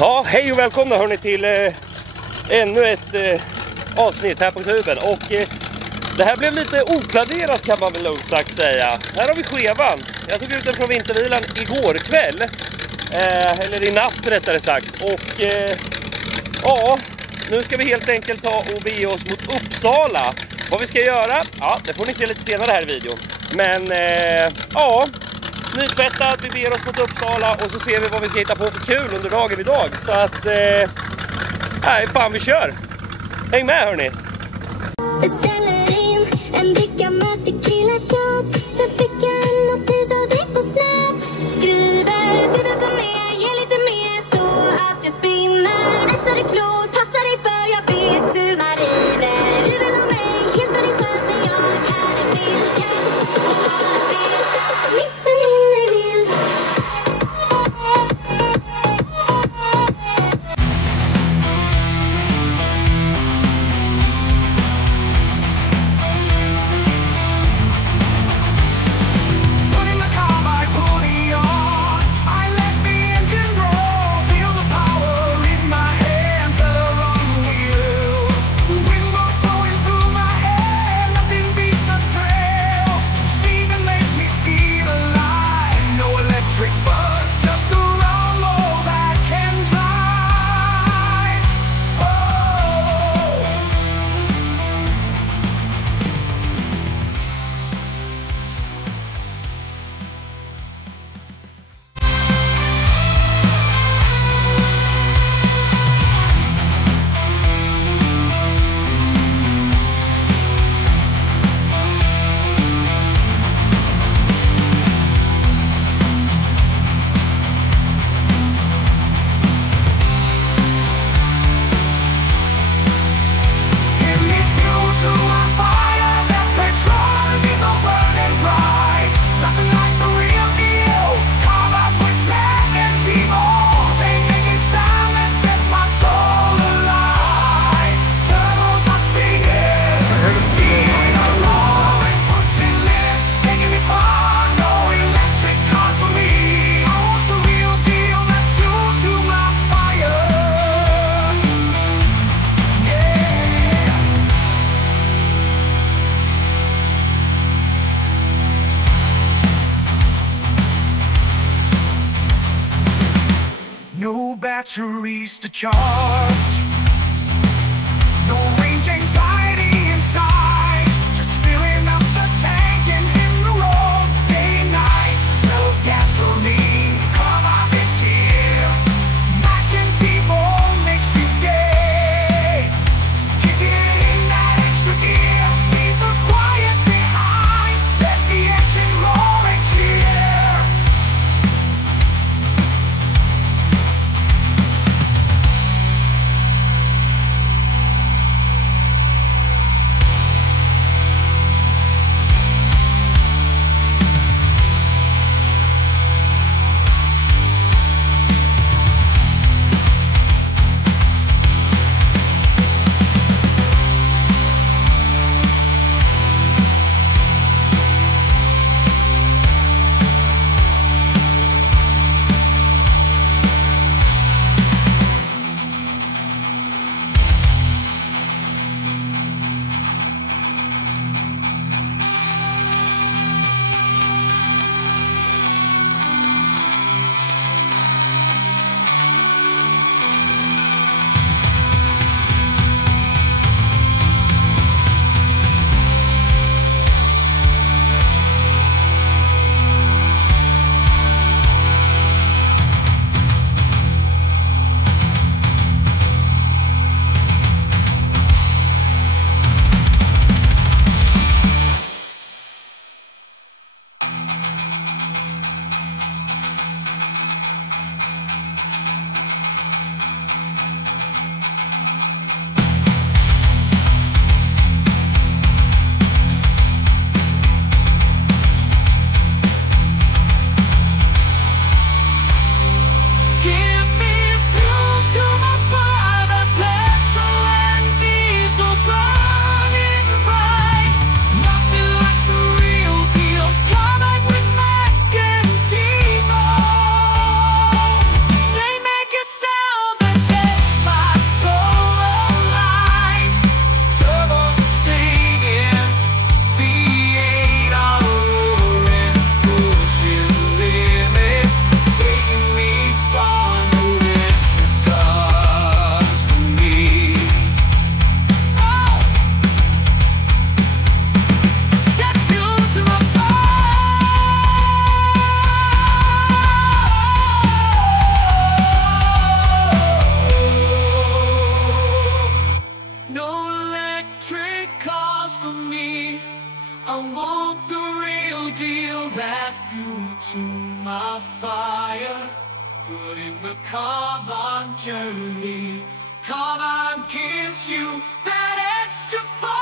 Ja, hej och välkomna hörni till ännu ett avsnitt här på tuben. Och det här blev lite oplanerat kan man väl lugnt sagt säga. Här har vi skevan. Jag tog ut den från vintervilan igår kväll. Eller i natt rättare sagt. Och ja, nu ska vi helt enkelt ta och bege oss mot Uppsala. Vad vi ska göra, ja det får ni se lite senare här i videon. Men ja, nytvättat, vi beger oss mot Uppsala och så ser vi vad vi ska hitta på för kul under dagen idag. Så att, nej fan vi kör. Häng med hörni. Beställer in en bricka med tequila-shots. Sen fick jag en notis av dig på Snap. Skriver, du vill gå med, ge lite mer så att jag spinner. Nästa är klok, passa dig för jag vet hur man river. Du vill ha mig, helt för dig själv men jag är en vildkatt. Och vet att nissen hinner vild. Batteries to charge. No range anxiety inside. Just filling up the tank and in the road. Day and night, smell of gasoline. Carvibe is here. Mac and T-bone makes you gay. Kick it in that extra gear. Leave the quiet behind. Let the engine roar and cheer. the fire, put in the Carvibe journey. Carvibe gives you that extra fire.